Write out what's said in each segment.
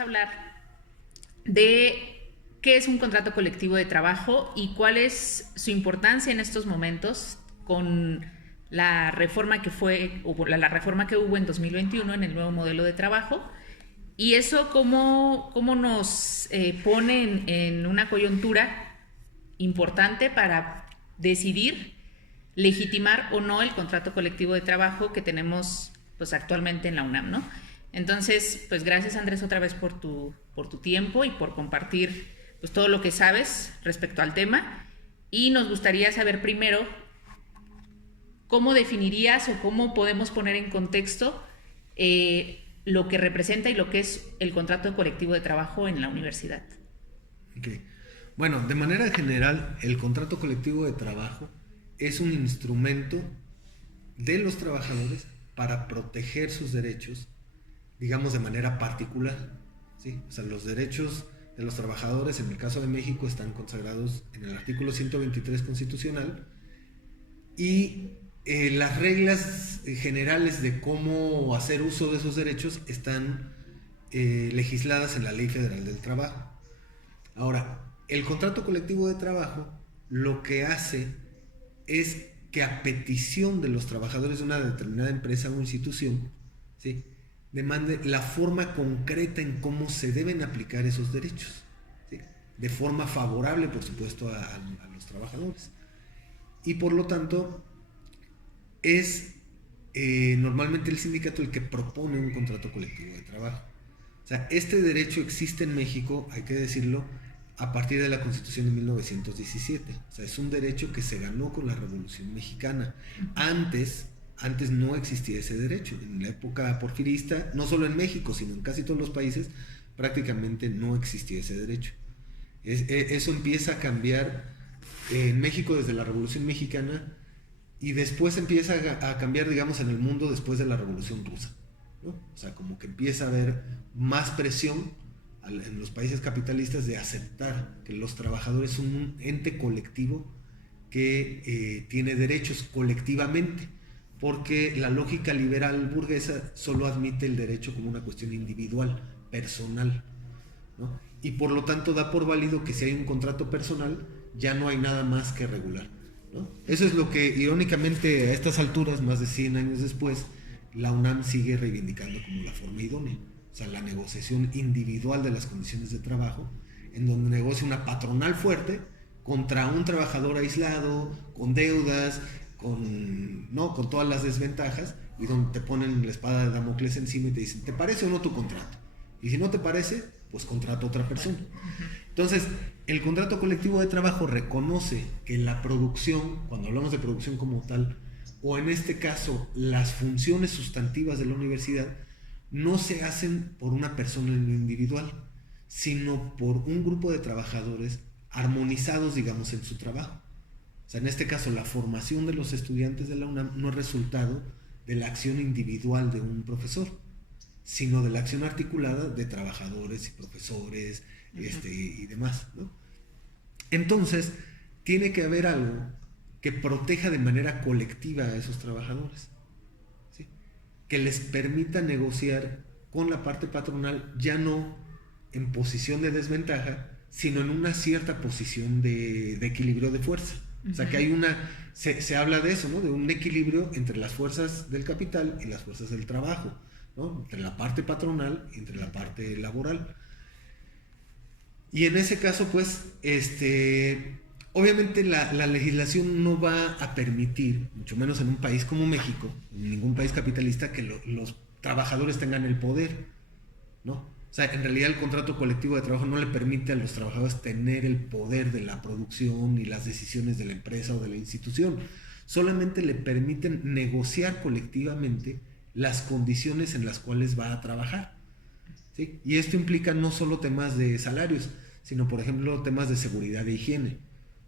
a hablar de qué es un contrato colectivo de trabajo y cuál es su importancia en estos momentos con la reforma que la reforma que hubo en 2021 en el nuevo modelo de trabajo. Y eso cómo nos pone en una coyuntura importante para decidir legitimar o no el contrato colectivo de trabajo que tenemos pues actualmente en la UNAM, ¿no? Entonces, pues gracias, Andrés, otra vez por tu tiempo y por compartir pues todo lo que sabes respecto al tema. Y nos gustaría saber primero cómo definirías o cómo podemos poner en contexto lo que representa y lo que es el contrato colectivo de trabajo en la universidad. Okay. Bueno, de manera general, el contrato colectivo de trabajo es un instrumento de los trabajadores para proteger sus derechos, digamos, de manera particular, ¿sí? O sea, los derechos de los trabajadores, en el caso de México, están consagrados en el artículo 123 constitucional y las reglas generales de cómo hacer uso de esos derechos están legisladas en la Ley Federal del Trabajo. Ahora, el contrato colectivo de trabajo lo que hace es que a petición de los trabajadores de una determinada empresa o institución, ¿sí?, demande la forma concreta en cómo se deben aplicar esos derechos, ¿sí?, de forma favorable, por supuesto, a los trabajadores. Y por lo tanto, es normalmente el sindicato el que propone un contrato colectivo de trabajo. O sea, este derecho existe en México, hay que decirlo, a partir de la Constitución de 1917. O sea, es un derecho que se ganó con la Revolución Mexicana. Antes no existía ese derecho. En la época porfirista, no solo en México, sino en casi todos los países, prácticamente no existía ese derecho. Eso empieza a cambiar en México desde la Revolución Mexicana y después empieza a cambiar, digamos, en el mundo después de la Revolución Rusa, ¿no? O sea, como que empieza a haber más presión en los países capitalistas de aceptar que los trabajadores son un ente colectivo que tiene derechos colectivamente, porque la lógica liberal burguesa solo admite el derecho como una cuestión individual, personal, ¿no? Y por lo tanto da por válido que si hay un contrato personal ya no hay nada más que regular, ¿no? Eso es lo que irónicamente a estas alturas, más de 100 años después, la UNAM sigue reivindicando como la forma idónea. O sea, la negociación individual de las condiciones de trabajo, en donde negocia una patronal fuerte contra un trabajador aislado, con deudas, con todas las desventajas, y donde te ponen la espada de Damocles encima y te dicen, ¿te parece o no tu contrato? Y si no te parece, pues contrata a otra persona. Entonces, el contrato colectivo de trabajo reconoce que la producción, cuando hablamos de producción como tal, o en este caso, las funciones sustantivas de la universidad, no se hacen por una persona en lo individual, sino por un grupo de trabajadores armonizados, digamos, en su trabajo. O sea, en este caso, la formación de los estudiantes de la UNAM no es resultado de la acción individual de un profesor, sino de la acción articulada de trabajadores y profesores, y demás, ¿no? Entonces, tiene que haber algo que proteja de manera colectiva a esos trabajadores, ¿sí?, que les permita negociar con la parte patronal, ya no en posición de desventaja, sino en una cierta posición de equilibrio de fuerza. O sea, que hay se habla de eso, ¿no?, de un equilibrio entre las fuerzas del capital y las fuerzas del trabajo, ¿no?, entre la parte patronal y entre la parte laboral. Y en ese caso, pues, obviamente la legislación no va a permitir, mucho menos en un país como México, en ningún país capitalista, que los trabajadores tengan el poder, ¿no? O sea, en realidad el contrato colectivo de trabajo no le permite a los trabajadores tener el poder de la producción y las decisiones de la empresa o de la institución. Solamente le permiten negociar colectivamente las condiciones en las cuales va a trabajar, ¿sí? Y esto implica no solo temas de salarios, sino, por ejemplo, temas de seguridad e higiene,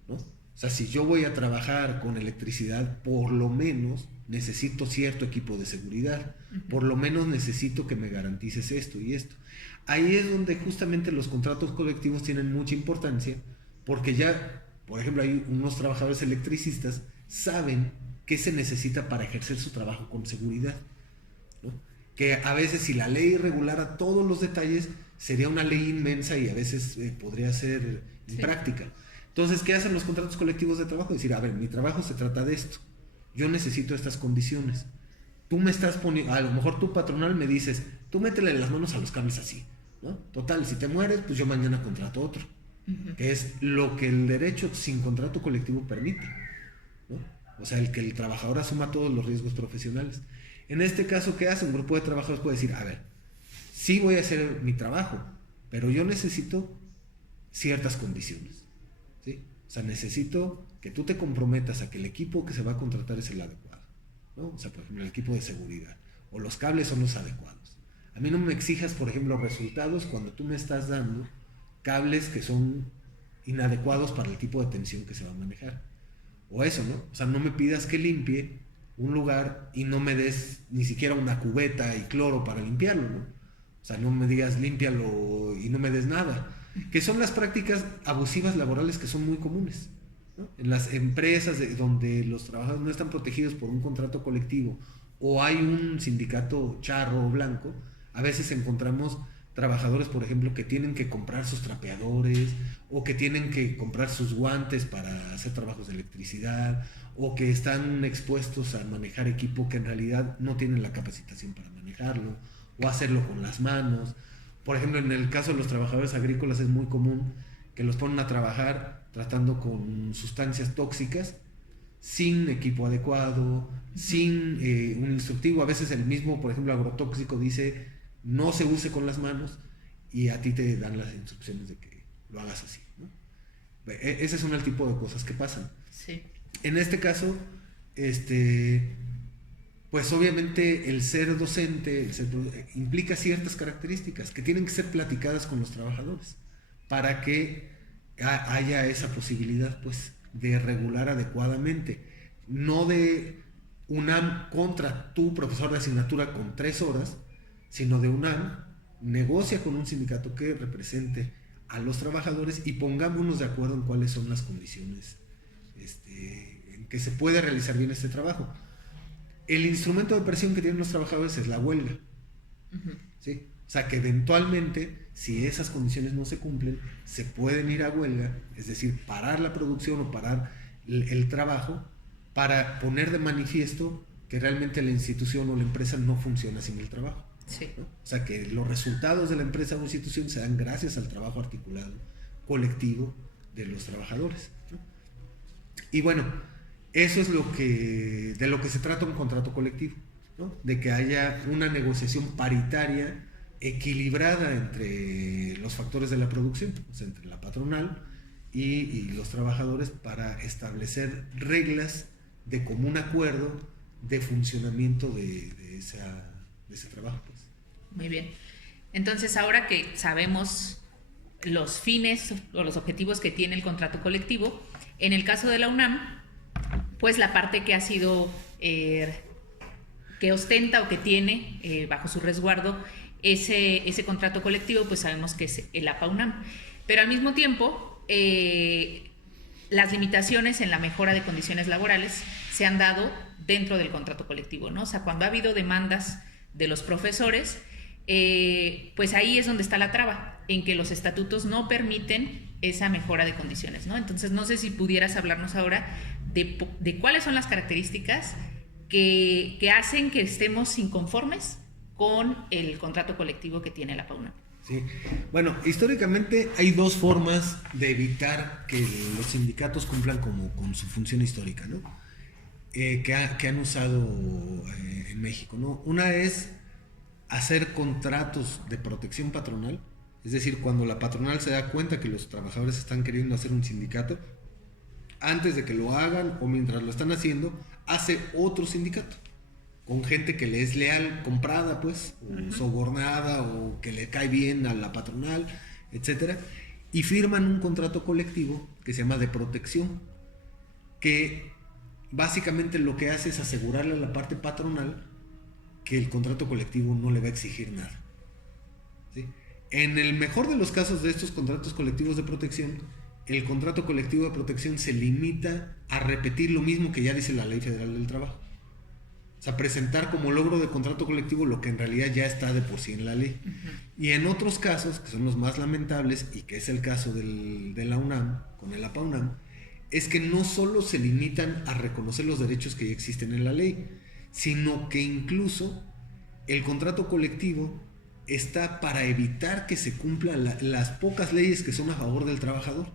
¿no? O sea, si yo voy a trabajar con electricidad, por lo menos necesito cierto equipo de seguridad, por lo menos necesito que me garantices esto y esto. Ahí es donde justamente los contratos colectivos tienen mucha importancia, porque ya, por ejemplo, hay unos trabajadores electricistas saben qué se necesita para ejercer su trabajo con seguridad, ¿no? Que a veces, si la ley regulara todos los detalles, sería una ley inmensa y a veces podría ser impráctica. Entonces, ¿qué hacen los contratos colectivos de trabajo? Decir, a ver, mi trabajo se trata de esto, yo necesito estas condiciones. Tú me estás poniendo, a lo mejor tu patronal me dices, tú métele las manos a los cables así, ¿no? Total, si te mueres, pues yo mañana contrato otro. Que es lo que el derecho sin contrato colectivo permite, ¿no? O sea, el que el trabajador asuma todos los riesgos profesionales. En este caso, ¿qué hace? Un grupo de trabajadores puede decir, a ver, sí voy a hacer mi trabajo, pero yo necesito ciertas condiciones, ¿sí? O sea, necesito que tú te comprometas a que el equipo que se va a contratar es el adecuado, ¿no? O sea, por ejemplo, el equipo de seguridad, o los cables son los adecuados. A mí no me exijas, por ejemplo, resultados cuando tú me estás dando cables que son inadecuados para el tipo de tensión que se va a manejar. O eso, ¿no? O sea, no me pidas que limpie un lugar y no me des ni siquiera una cubeta y cloro para limpiarlo, ¿no? O sea, no me digas límpialo y no me des nada. Que son las prácticas abusivas laborales que son muy comunes, ¿no? En las empresas donde los trabajadores no están protegidos por un contrato colectivo o hay un sindicato charro o blanco, a veces encontramos trabajadores, por ejemplo, que tienen que comprar sus trapeadores o que tienen que comprar sus guantes para hacer trabajos de electricidad o que están expuestos a manejar equipo que en realidad no tienen la capacitación para manejarlo o hacerlo con las manos. Por ejemplo, en el caso de los trabajadores agrícolas es muy común que los ponen a trabajar tratando con sustancias tóxicas sin equipo adecuado, sin un instructivo. A veces el mismo, por ejemplo, agrotóxico dice no se use con las manos y a ti te dan las instrucciones de que lo hagas así, ¿no? Ese son el tipo de cosas que pasan. Sí. En este caso, pues obviamente el ser docente implica ciertas características que tienen que ser platicadas con los trabajadores para que haya esa posibilidad, pues, de regular adecuadamente, no de UNAM contra tu profesor de asignatura con 3 horas, sino de UNAM negocia con un sindicato que represente a los trabajadores y pongámonos de acuerdo en cuáles son las condiciones en que se puede realizar bien este trabajo. El instrumento de presión que tienen los trabajadores es la huelga, ¿sí? O sea que eventualmente, si esas condiciones no se cumplen, se pueden ir a huelga, es decir, parar la producción o parar el trabajo para poner de manifiesto que realmente la institución o la empresa no funciona sin el trabajo. Sí. ¿No? O sea que los resultados de la empresa o institución se dan gracias al trabajo articulado colectivo de los trabajadores, ¿no? Y bueno, eso es de lo que se trata un contrato colectivo, ¿no? De que haya una negociación paritaria equilibrada entre los factores de la producción, o sea, entre la patronal y los trabajadores, para establecer reglas de común acuerdo de funcionamiento de ese trabajo, pues. Muy bien. Entonces, ahora que sabemos los fines o los objetivos que tiene el contrato colectivo, en el caso de la UNAM, pues la parte que ha sido, que ostenta o que tiene bajo su resguardo ese contrato colectivo, pues sabemos que es el APA-UNAM. Pero al mismo tiempo, las limitaciones en la mejora de condiciones laborales se han dado dentro del contrato colectivo, ¿no? O sea, cuando ha habido demandas de los profesores, pues ahí es donde está la traba, en que los estatutos no permiten esa mejora de condiciones, ¿no? Entonces, no sé si pudieras hablarnos ahora de cuáles son las características que hacen que estemos inconformes con el contrato colectivo que tiene la PAUNAM. Sí, bueno, históricamente hay 2 formas de evitar que los sindicatos cumplan con su función histórica, ¿no? Que han usado en México, ¿no? Una es hacer contratos de protección patronal, es decir, cuando la patronal se da cuenta que los trabajadores están queriendo hacer un sindicato, antes de que lo hagan o mientras lo están haciendo, hace otro sindicato con gente que le es leal, comprada, pues, o sobornada, o que le cae bien a la patronal, etcétera, y firman un contrato colectivo que se llama de protección, que básicamente lo que hace es asegurarle a la parte patronal que el contrato colectivo no le va a exigir nada, ¿sí? En el mejor de los casos de estos contratos colectivos de protección, el contrato colectivo de protección se limita a repetir lo mismo que ya dice la Ley Federal del Trabajo, O sea, presentar como logro de contrato colectivo lo que en realidad ya está de por sí en la ley. Y en otros casos, que son los más lamentables, y que es el caso de la UNAM, con el APA-UNAM, es que no solo se limitan a reconocer los derechos que ya existen en la ley, sino que incluso el contrato colectivo está para evitar que se cumplan las pocas leyes que son a favor del trabajador.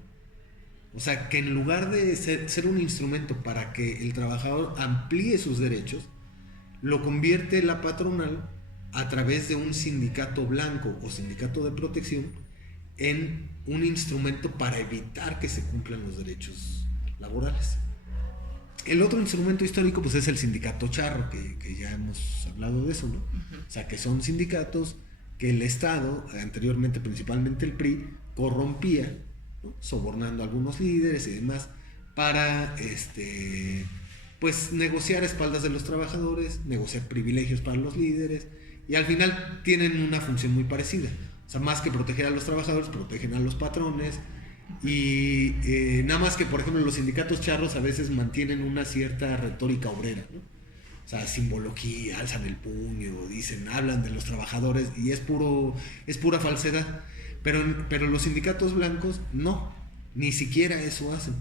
O sea, que en lugar de ser un instrumento para que el trabajador amplíe sus derechos, lo convierte la patronal a través de un sindicato blanco o sindicato de protección en un instrumento para evitar que se cumplan los derechos laborales. El otro instrumento histórico pues es el sindicato charro, que ya hemos hablado de eso, ¿no? O sea, que son sindicatos que el Estado, anteriormente principalmente el PRI, corrompía, ¿no? Sobornando a algunos líderes y demás para pues negociar a espaldas de los trabajadores, negociar privilegios para los líderes, y al final tienen una función muy parecida. O sea, más que proteger a los trabajadores, protegen a los patrones. Y nada más que, por ejemplo, los sindicatos charros a veces mantienen una cierta retórica obrera, ¿no? O sea, simbología, alzan el puño, dicen, hablan de los trabajadores, y es pura falsedad. Pero los sindicatos blancos no, ni siquiera eso hacen.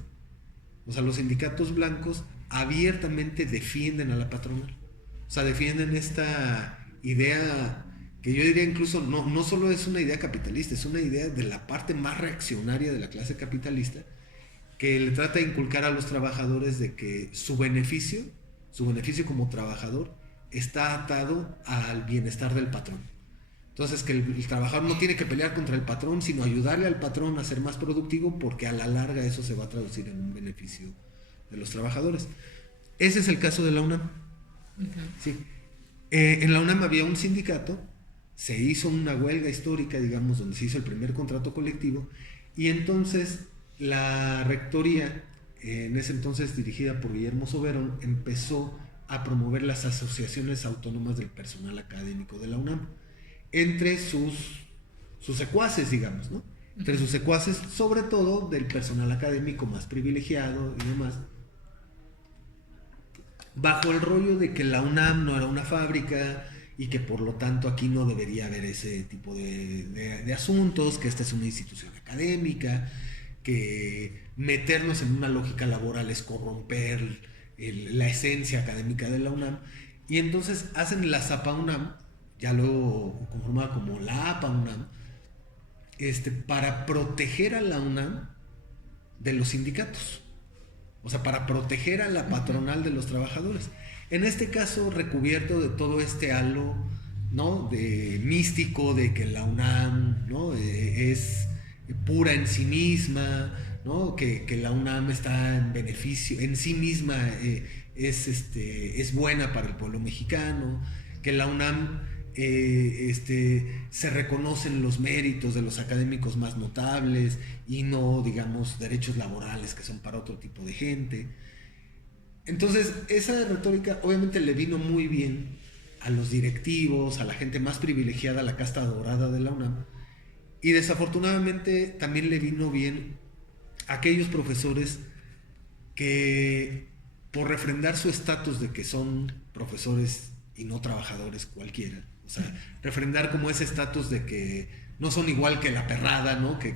O sea, los sindicatos blancos abiertamente defienden a la patronal. O sea, defienden esta idea que yo diría incluso no solo es una idea capitalista, es una idea de la parte más reaccionaria de la clase capitalista, que le trata de inculcar a los trabajadores de que su beneficio como trabajador está atado al bienestar del patrón. Entonces, que el trabajador no tiene que pelear contra el patrón, sino ayudarle al patrón a ser más productivo, porque a la larga eso se va a traducir en un beneficio de los trabajadores. Ese es el caso de la UNAM. Sí. En la UNAM había un sindicato, se hizo una huelga histórica, digamos, donde se hizo el primer contrato colectivo, y entonces la rectoría, en ese entonces dirigida por Guillermo Soberón, empezó a promover las asociaciones autónomas del personal académico de la UNAM, entre sus secuaces, digamos, ¿no? Entre sus secuaces, sobre todo del personal académico más privilegiado y demás, bajo el rollo de que la UNAM no era una fábrica y que por lo tanto aquí no debería haber ese tipo de asuntos, que esta es una institución académica, que meternos en una lógica laboral es corromper la esencia académica de la UNAM, y entonces hacen la ZAPA-UNAM, ya luego conformada como la APA-UNAM, para proteger a la UNAM de los sindicatos. O sea, para proteger a la patronal de los trabajadores. En este caso, recubierto de todo este halo, ¿no? De místico, de que la UNAM, ¿no? Es pura en sí misma, ¿no? Que la UNAM está en beneficio, en sí misma es buena para el pueblo mexicano, que la UNAM se reconocen los méritos de los académicos más notables y no, digamos, derechos laborales que son para otro tipo de gente. Entonces, esa retórica obviamente le vino muy bien a los directivos, a la gente más privilegiada, a la casta dorada de la UNAM, y desafortunadamente también le vino bien a aquellos profesores que, por refrendar su estatus de que son profesores y no trabajadores cualquiera, o sea, refrendar como ese estatus de que no son igual que la perrada, ¿no? Que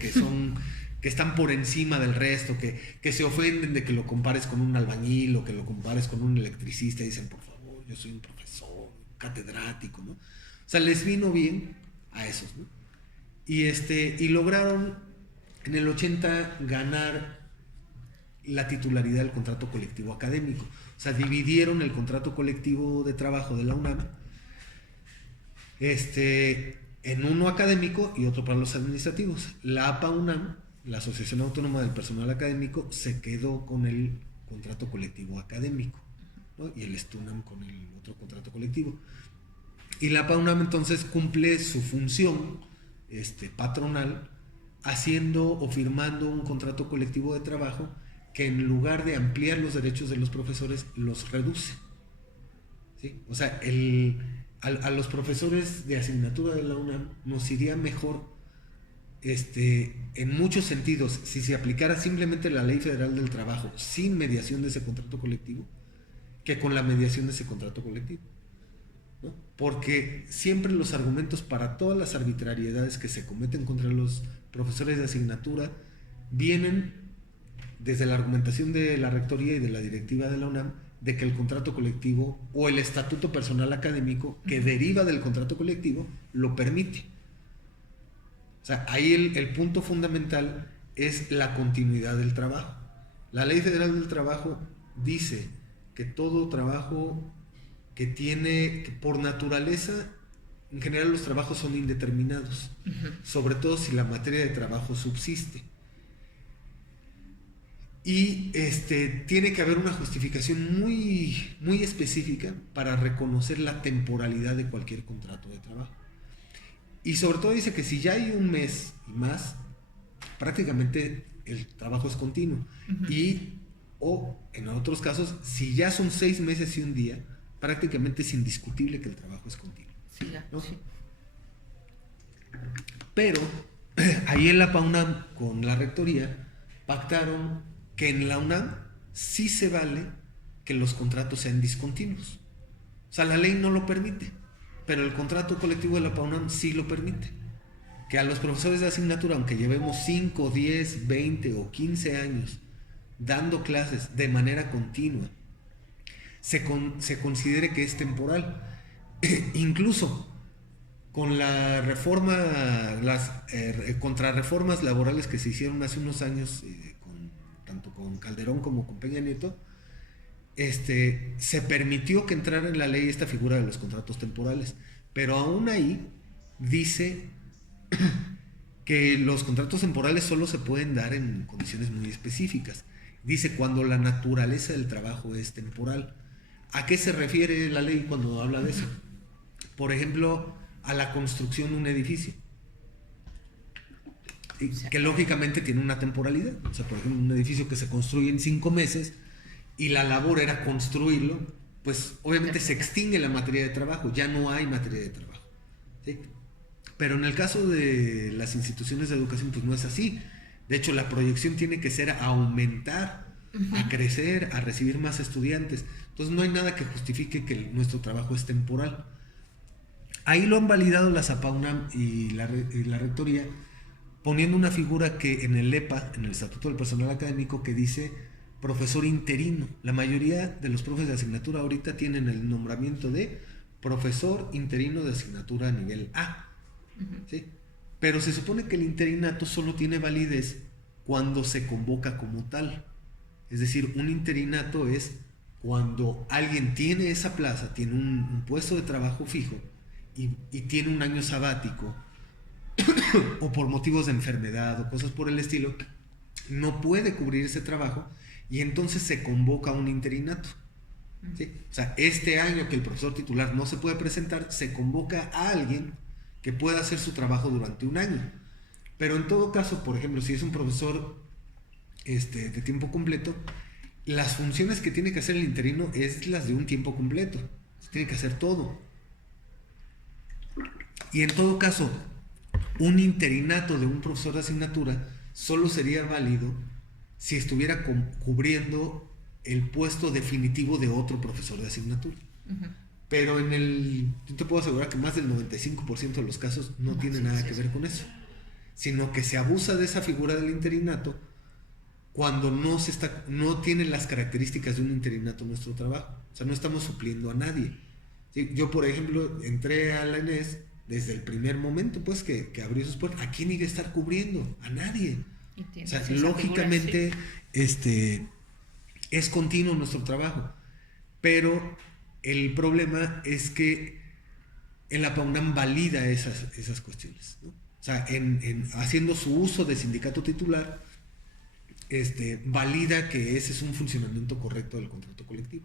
están por encima del resto, que se ofenden de que lo compares con un albañil o que lo compares con un electricista, y dicen, por favor, yo soy un profesor, un catedrático, ¿no? O sea, les vino bien a esos, ¿no? Y lograron en el 80 ganar la titularidad del contrato colectivo académico. O sea, dividieron el contrato colectivo de trabajo de la UNAM en uno académico y otro para los administrativos. La APA-UNAM, la Asociación Autónoma del Personal Académico, se quedó con el contrato colectivo académico, ¿no? Y el STUNAM con el otro contrato colectivo. Y la APA-UNAM entonces cumple su función patronal, haciendo o firmando un contrato colectivo de trabajo que, en lugar de ampliar los derechos de los profesores, los reduce, ¿sí? O sea, a los profesores de asignatura de la UNAM nos iría mejor, en muchos sentidos, si se aplicara simplemente la Ley Federal del Trabajo sin mediación de ese contrato colectivo, que con la mediación de ese contrato colectivo, ¿no? Porque siempre los argumentos para todas las arbitrariedades que se cometen contra los profesores de asignatura vienen desde la argumentación de la rectoría y de la directiva de la UNAM de que el contrato colectivo o el estatuto personal académico que deriva del contrato colectivo lo permite. O sea, ahí el punto fundamental es la continuidad del trabajo. La Ley Federal del Trabajo dice que todo trabajo que por naturaleza, en general los trabajos son indeterminados, sobre todo si la materia de trabajo subsiste. Y tiene que haber una justificación muy, muy específica para reconocer la temporalidad de cualquier contrato de trabajo. Y sobre todo dice que si ya hay un mes y más, prácticamente el trabajo es continuo. O en otros casos, si ya son 6 meses y un día, prácticamente es indiscutible que el trabajo es continuo. Sí, ya, ¿no? sí. Pero ahí en la PAUNAM con la rectoría pactaron que en la UNAM sí se vale que los contratos sean discontinuos. O sea, la ley no lo permite, pero el contrato colectivo de la PAUNAM sí lo permite. Que a los profesores de asignatura, aunque llevemos 5, 10, 20 o 15 años dando clases de manera continua, se considere que es temporal. Incluso con la reforma, las contrarreformas laborales que se hicieron hace unos años, tanto con Calderón como con Peña Nieto, se permitió que entrara en la ley esta figura de los contratos temporales, pero aún ahí dice que los contratos temporales solo se pueden dar en condiciones muy específicas. Dice cuando la naturaleza del trabajo es temporal. ¿A qué se refiere la ley cuando habla de eso? Por ejemplo, a la construcción de un edificio, que lógicamente tiene una temporalidad. O sea, por ejemplo, un edificio que se construye en 5 meses y la labor era construirlo, pues obviamente se extingue la materia de trabajo, ya no hay materia de trabajo, ¿sí? Pero en el caso de las instituciones de educación, pues no es así. De hecho, la proyección tiene que ser a aumentar, a crecer, a recibir más estudiantes. Entonces no hay nada que justifique que nuestro trabajo es temporal. Ahí lo han validado la SAPAUNAM y la rectoría, poniendo una figura que en el EPA, en el Estatuto del Personal Académico, que dice profesor interino. La mayoría de los profes de asignatura ahorita tienen el nombramiento de profesor interino de asignatura a nivel A. ¿Sí? Pero se supone que el interinato solo tiene validez cuando se convoca como tal. Es decir, un interinato es cuando alguien tiene esa plaza, tiene un puesto de trabajo fijo y tiene un año sabático o por motivos de enfermedad o cosas por el estilo, no puede cubrir ese trabajo y entonces se convoca a un interinato. ¿Sí? O sea, este año que el profesor titular no se puede presentar, se convoca a alguien que pueda hacer su trabajo durante un año. Pero en todo caso, por ejemplo, si es un profesor de tiempo completo, las funciones que tiene que hacer el interino es las de un tiempo completo. Tiene que hacer todo. Y en todo caso, un interinato de un profesor de asignatura solo sería válido si estuviera cubriendo el puesto definitivo de otro profesor de asignatura. Pero yo te puedo asegurar que más del 95% de los casos no tiene nada que ver con eso, sino que se abusa de esa figura del interinato cuando no tiene las características de un interinato en nuestro trabajo. O sea, no estamos supliendo a nadie. ¿Sí? Yo, por ejemplo, entré a la ENES desde el primer momento, pues, que abrió sus puertas. ¿A quién iba a estar cubriendo? A nadie. O sea, lógicamente, sí, es continuo nuestro trabajo. Pero el problema es que en la PAUNAM valida esas cuestiones, ¿no? O sea, haciendo su uso de sindicato titular, valida que ese es un funcionamiento correcto del contrato colectivo.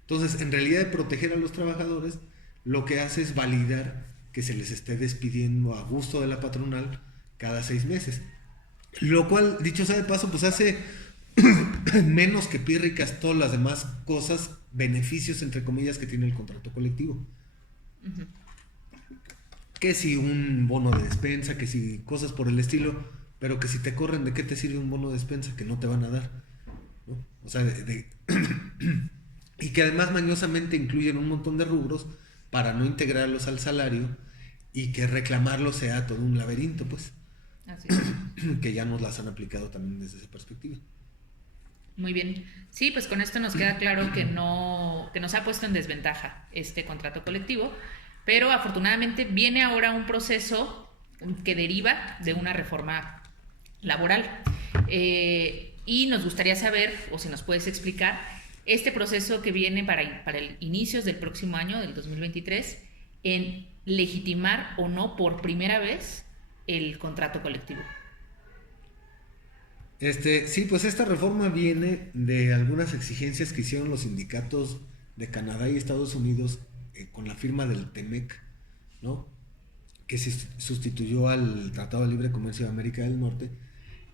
Entonces, en realidad, de proteger a los trabajadores, lo que hace es validar que se les esté despidiendo a gusto de la patronal cada 6 meses. Lo cual, dicho sea de paso, pues hace menos que pírricas todas las demás cosas, beneficios, entre comillas, que tiene el contrato colectivo. Que si un bono de despensa, que si cosas por el estilo, pero que si te corren, ¿de qué te sirve un bono de despensa que no te van a dar? ¿No? O sea, y que además mañosamente incluyen un montón de rubros para no integrarlos al salario y que reclamarlos sea todo un laberinto, pues. Así es. Que ya nos las han aplicado también desde esa perspectiva. Muy bien. Sí, pues con esto nos queda claro que nos ha puesto en desventaja este contrato colectivo, pero afortunadamente viene ahora un proceso que deriva de una reforma laboral. Y nos gustaría saber, o si nos puedes explicar, este proceso que viene para el inicios del próximo año, del 2023, en legitimar o no por primera vez el contrato colectivo. Sí, pues esta reforma viene de algunas exigencias que hicieron los sindicatos de Canadá y Estados Unidos con la firma del TEMEC, ¿no? Que se sustituyó al Tratado de Libre Comercio de América del Norte,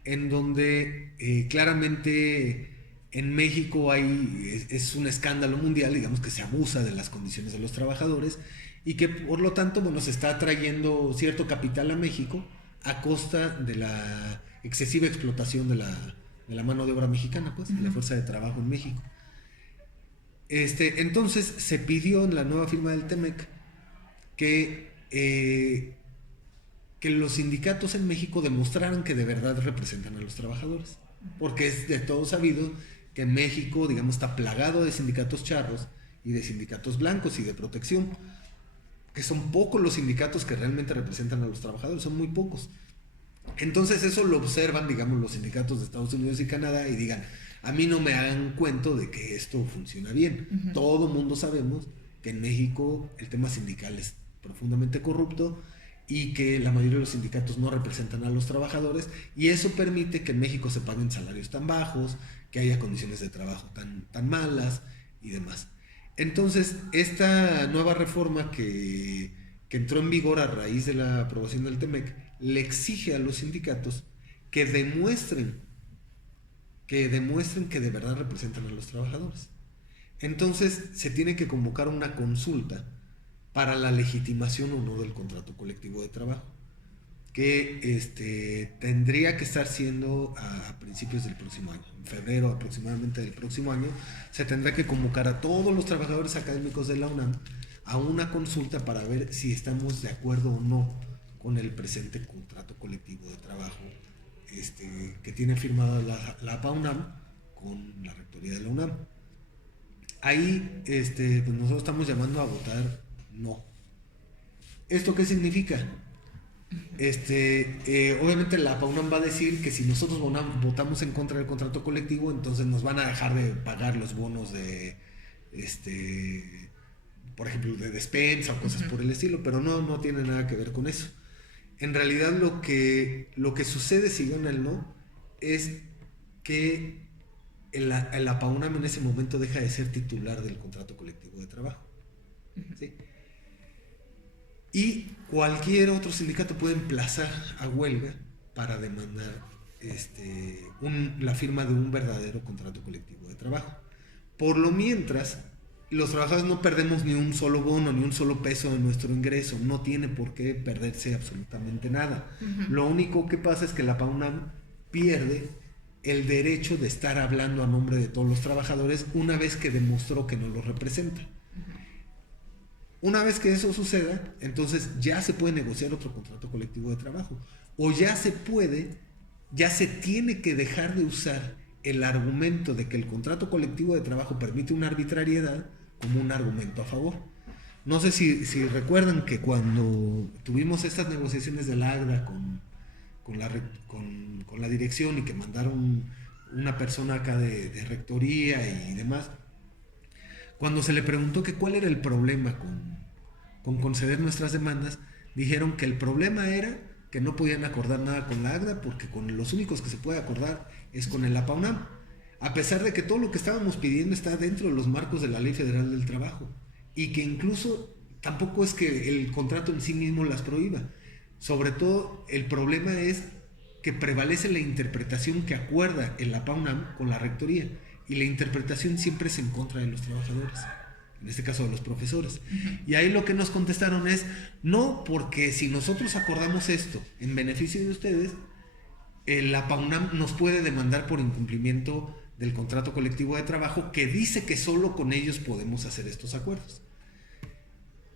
en donde claramente en México es un escándalo mundial, digamos, que se abusa de las condiciones de los trabajadores y que por lo tanto, bueno, se está trayendo cierto capital a México a costa de la excesiva explotación de la mano de obra mexicana, pues, de la fuerza de trabajo en México. Entonces se pidió en la nueva firma del TEMEC que los sindicatos en México demostraran que de verdad representan a los trabajadores, porque es de todo sabido que México, digamos, está plagado de sindicatos charros y de sindicatos blancos y de protección, que son pocos los sindicatos que realmente representan a los trabajadores, son muy pocos. Entonces eso lo observan, digamos, los sindicatos de Estados Unidos y Canadá y digan, a mí no me hagan cuento de que esto funciona bien. Uh-huh. Todo mundo sabemos que en México el tema sindical es profundamente corrupto y que la mayoría de los sindicatos no representan a los trabajadores y eso permite que en México se paguen salarios tan bajos, que haya condiciones de trabajo tan malas y demás. Entonces, esta nueva reforma que entró en vigor a raíz de la aprobación del TEMEC le exige a los sindicatos que demuestren que de verdad representan a los trabajadores. Entonces se tiene que convocar una consulta para la legitimación o no del contrato colectivo de trabajo, que tendría que estar siendo a principios del próximo año, en febrero aproximadamente del próximo año, se tendrá que convocar a todos los trabajadores académicos de la UNAM a una consulta para ver si estamos de acuerdo o no con el presente contrato colectivo de trabajo que tiene firmada la APA-UNAM con la rectoría de la UNAM. Ahí pues nosotros estamos llamando a votar no. ¿Esto qué significa? Obviamente la APA-UNAM va a decir que si nosotros votamos en contra del contrato colectivo, entonces nos van a dejar de pagar los bonos de por ejemplo de despensa o cosas por el estilo, pero no tiene nada que ver con eso. En realidad lo que sucede si gana el no es que el APA-UNAM en ese momento deja de ser titular del contrato colectivo de trabajo, ¿sí? Y cualquier otro sindicato puede emplazar a huelga para demandar la firma de un verdadero contrato colectivo de trabajo. Por lo mientras, los trabajadores no perdemos ni un solo bono, ni un solo peso de nuestro ingreso. No tiene por qué perderse absolutamente nada. Uh-huh. Lo único que pasa es que la APA-UNAM pierde el derecho de estar hablando a nombre de todos los trabajadores una vez que demostró que no los representa. Una vez que eso suceda, entonces ya se puede negociar otro contrato colectivo de trabajo. O ya se tiene que dejar de usar el argumento de que el contrato colectivo de trabajo permite una arbitrariedad como un argumento a favor. No sé si recuerdan que cuando tuvimos estas negociaciones del AGDA con la dirección y que mandaron una persona acá de rectoría y demás, cuando se le preguntó que cuál era el problema con conceder nuestras demandas, dijeron que el problema era que no podían acordar nada con la AGDA porque con los únicos que se puede acordar es con el APA-UNAM, a pesar de que todo lo que estábamos pidiendo está dentro de los marcos de la Ley Federal del Trabajo y que incluso tampoco es que el contrato en sí mismo las prohíba. Sobre todo el problema es que prevalece la interpretación que acuerda el APA-UNAM con la rectoría y la interpretación siempre es en contra de los trabajadores, en este caso de los profesores. Uh-huh. Y ahí lo que nos contestaron es, no, porque si nosotros acordamos esto en beneficio de ustedes, la APA-UNAM nos puede demandar por incumplimiento del contrato colectivo de trabajo que dice que solo con ellos podemos hacer estos acuerdos.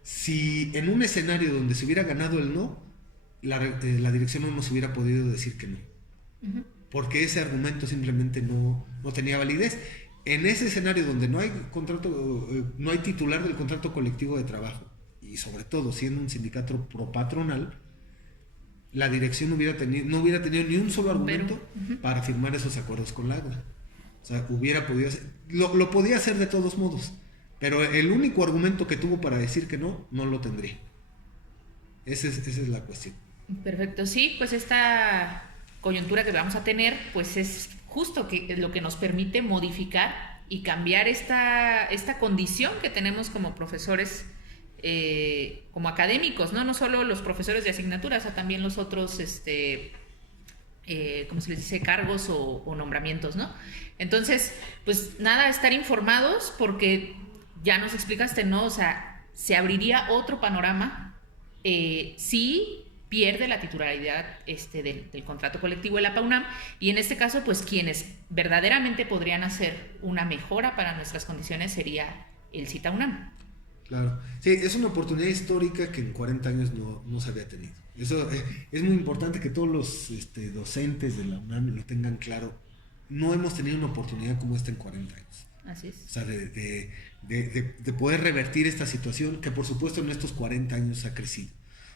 Si en un escenario donde se hubiera ganado el no, la dirección no nos hubiera podido decir que no. Porque ese argumento simplemente no tenía validez. En ese escenario donde no hay contrato, no hay titular del contrato colectivo de trabajo, y sobre todo siendo un sindicato propatronal, la dirección no hubiera tenido ni un solo argumento para firmar esos acuerdos con la AGDA. O sea, hubiera podido hacer, lo podía hacer de todos modos, pero el único argumento que tuvo para decir que no lo tendría. Esa es la cuestión. Perfecto, sí, pues esta coyuntura que vamos a tener, pues es justo lo que nos permite modificar y cambiar esta condición que tenemos como profesores, como académicos, ¿no? No solo los profesores de asignaturas, sino también los otros, ¿cómo se les dice? Cargos o nombramientos, ¿no? Entonces, pues nada, estar informados, porque ya nos explicaste, ¿no? O sea, se abriría otro panorama si pierde la titularidad del contrato colectivo de la APA-UNAM, y en este caso, pues quienes verdaderamente podrían hacer una mejora para nuestras condiciones sería el CITA-UNAM. Claro, sí, es una oportunidad histórica que en 40 años no se había tenido. Eso es muy importante que todos los docentes de la UNAM lo tengan claro. No hemos tenido una oportunidad como esta en 40 años. Así es. O sea, de poder revertir esta situación que por supuesto en estos 40 años ha crecido.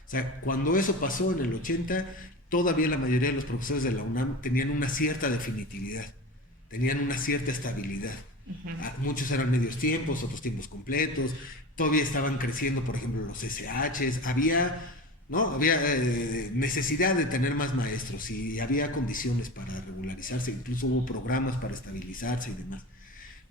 O sea, cuando eso pasó en el 80, todavía la mayoría de los profesores de la UNAM tenían una cierta definitividad, tenían una cierta estabilidad. Muchos eran medios tiempos, otros tiempos completos, todavía estaban creciendo, por ejemplo, los SHs, había necesidad de tener más maestros y había condiciones para regularizarse, incluso hubo programas para estabilizarse y demás.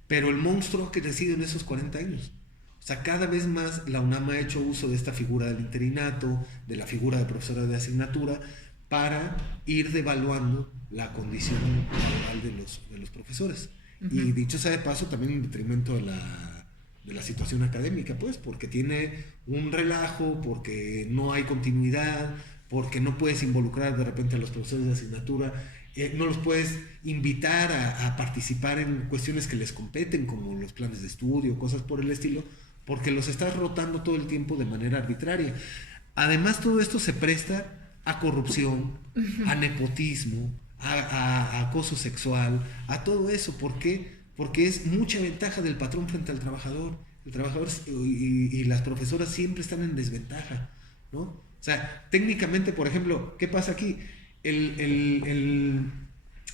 Pero el monstruo ha crecido en esos 40 años. O sea, cada vez más la UNAM ha hecho uso de esta figura del interinato, de la figura de profesora de asignatura, para ir devaluando la condición laboral de los profesores. Y dicho sea de paso, también en detrimento de la situación académica, pues, porque tiene un relajo, porque no hay continuidad, porque no puedes involucrar de repente a los profesores de asignatura, no los puedes invitar a participar en cuestiones que les competen, como los planes de estudio, cosas por el estilo, porque los estás rotando todo el tiempo de manera arbitraria. Además, todo esto se presta a corrupción, a nepotismo, a acoso sexual, a todo eso. ¿Por qué? Porque es mucha ventaja del patrón frente al trabajador. El trabajador y las profesoras siempre están en desventaja, ¿no? O sea, técnicamente, por ejemplo, ¿qué pasa aquí?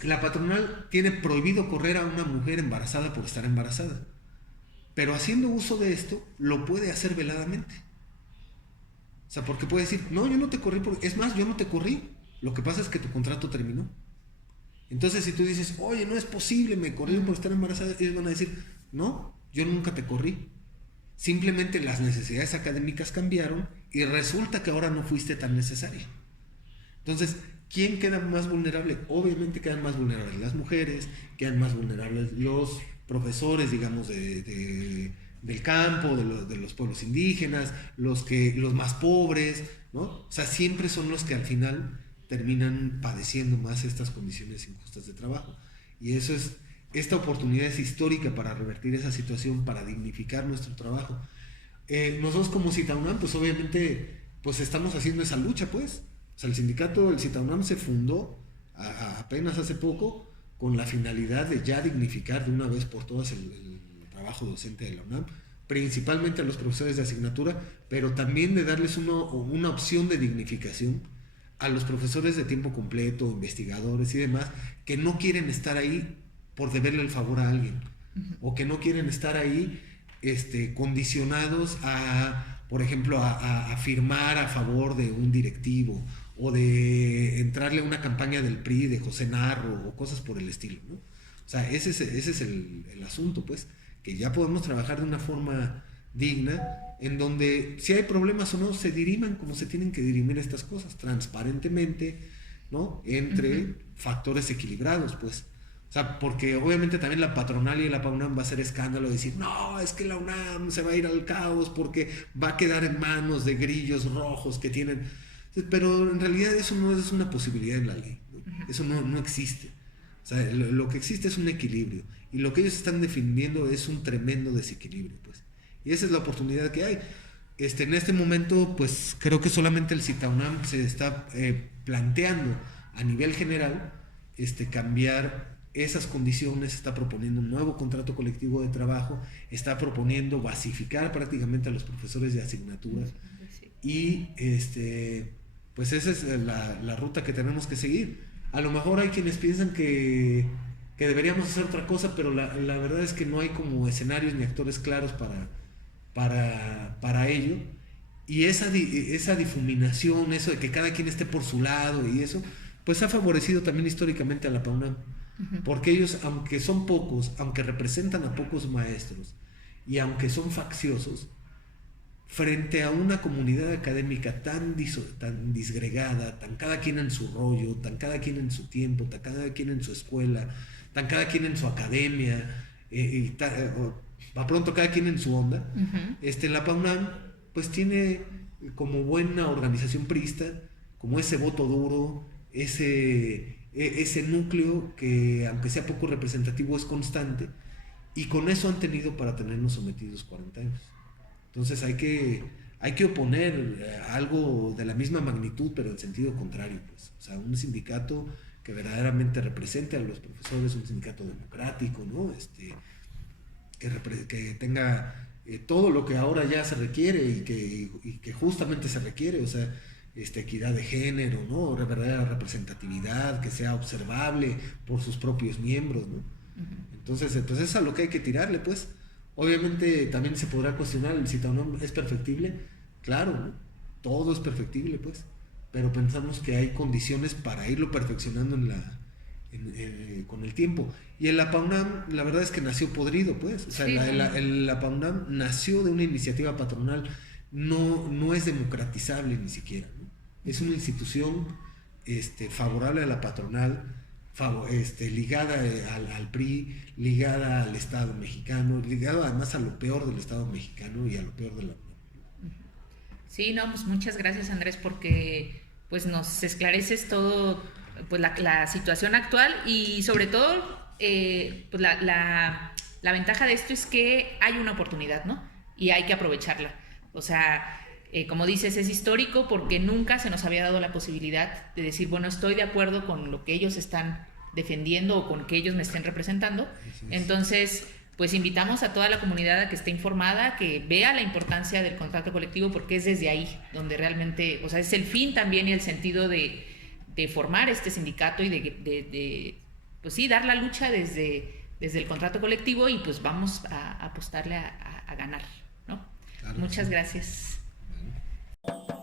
La patronal tiene prohibido correr a una mujer embarazada por estar embarazada, pero haciendo uso de esto, lo puede hacer veladamente. O sea, porque puede decir, no, yo no te corrí, es más, yo no te corrí, lo que pasa es que tu contrato terminó. Entonces, si tú dices, oye, no es posible, me corrieron por estar embarazada, ellos van a decir, no, yo nunca te corrí. Simplemente las necesidades académicas cambiaron y resulta que ahora no fuiste tan necesaria. Entonces, ¿quién queda más vulnerable? Obviamente quedan más vulnerables las mujeres, quedan más vulnerables los profesores, digamos, del campo, de los pueblos indígenas, los más pobres, ¿no? O sea, siempre son los que al final terminan padeciendo más estas condiciones injustas de trabajo. Y esta oportunidad es histórica para revertir esa situación, para dignificar nuestro trabajo. Nosotros como CITA-UNAM, pues obviamente, pues estamos haciendo esa lucha, pues. O sea, el sindicato del CITA-UNAM se fundó apenas hace poco con la finalidad de ya dignificar de una vez por todas el trabajo docente de la UNAM, principalmente a los profesores de asignatura, pero también de darles una opción de dignificación a los profesores de tiempo completo, investigadores y demás, que no quieren estar ahí por deberle el favor a alguien, o que no quieren estar ahí condicionados por ejemplo, a firmar a favor de un directivo, o de entrarle a una campaña del PRI, de José Narro, o cosas por el estilo, ¿no? O sea, ese es el asunto, pues, que ya podemos trabajar de una forma digna, en donde si hay problemas o no, se diriman como se tienen que dirimir estas cosas, transparentemente, ¿no? Entre factores equilibrados, pues. O sea, porque obviamente también la patronal y la APA-UNAM va a hacer escándalo de decir, no, es que la UNAM se va a ir al caos porque va a quedar en manos de grillos rojos que tienen... Pero en realidad eso no es una posibilidad en la ley, ¿no? Eso no existe. O sea, lo que existe es un equilibrio y lo que ellos están defendiendo es un tremendo desequilibrio, pues. Y esa es la oportunidad que hay. En este momento, pues creo que solamente el CITAUNAM se está planteando a nivel general cambiar esas condiciones, está proponiendo un nuevo contrato colectivo de trabajo, está proponiendo basificar prácticamente a los profesores de asignatura y pues esa es la ruta que tenemos que seguir. A lo mejor hay quienes piensan que deberíamos hacer otra cosa, pero la verdad es que no hay como escenarios ni actores claros para ello. Y esa difuminación, eso de que cada quien esté por su lado y eso, pues ha favorecido también históricamente a la PAUNAM. Porque ellos, aunque son pocos, aunque representan a pocos maestros y aunque son facciosos, frente a una comunidad académica tan disgregada, tan cada quien en su rollo, tan cada quien en su tiempo, tan cada quien en su escuela, tan cada quien en su academia, va pronto cada quien en su onda, la PAUNAM pues tiene como buena organización priista, como ese voto duro, ese núcleo que aunque sea poco representativo es constante, y con eso han tenido para tenernos sometidos 40 años. Entonces hay que oponer algo de la misma magnitud, pero en sentido contrario, pues. O sea, un sindicato que verdaderamente represente a los profesores, un sindicato democrático, ¿no? Que tenga todo lo que ahora ya se requiere y que justamente se requiere, o sea, equidad de género, ¿no? Verdadera representatividad, que sea observable por sus propios miembros, ¿no? Entonces, pues es a lo que hay que tirarle, pues. Obviamente también se podrá cuestionar, el CITAUNAM es perfectible, claro, ¿no? Todo es perfectible, pues, pero pensamos que hay condiciones para irlo perfeccionando con el tiempo. Y en la PAUNAM, la verdad es que nació podrido, pues. O sea, sí, la PAUNAM nació de una iniciativa patronal, no es democratizable ni siquiera, ¿no? Es una institución favorable a la patronal, ligada al PRI, ligada al Estado mexicano, ligada además a lo peor del Estado mexicano y a lo peor de la Unión. Sí, no, pues muchas gracias, Andrés, porque pues nos esclareces todo, pues la situación actual y sobre todo pues la ventaja de esto es que hay una oportunidad, ¿no? Y hay que aprovecharla. O sea, como dices, es histórico porque nunca se nos había dado la posibilidad de decir, bueno, estoy de acuerdo con lo que ellos están defendiendo o con que ellos me estén representando. Entonces, pues invitamos a toda la comunidad a que esté informada, que vea la importancia del contrato colectivo, porque es desde ahí donde realmente, o sea, es el fin también y el sentido de formar este sindicato y de pues sí, dar la lucha desde el contrato colectivo y pues vamos a apostarle a ganar, ¿no? Claro, Muchas gracias. Bueno.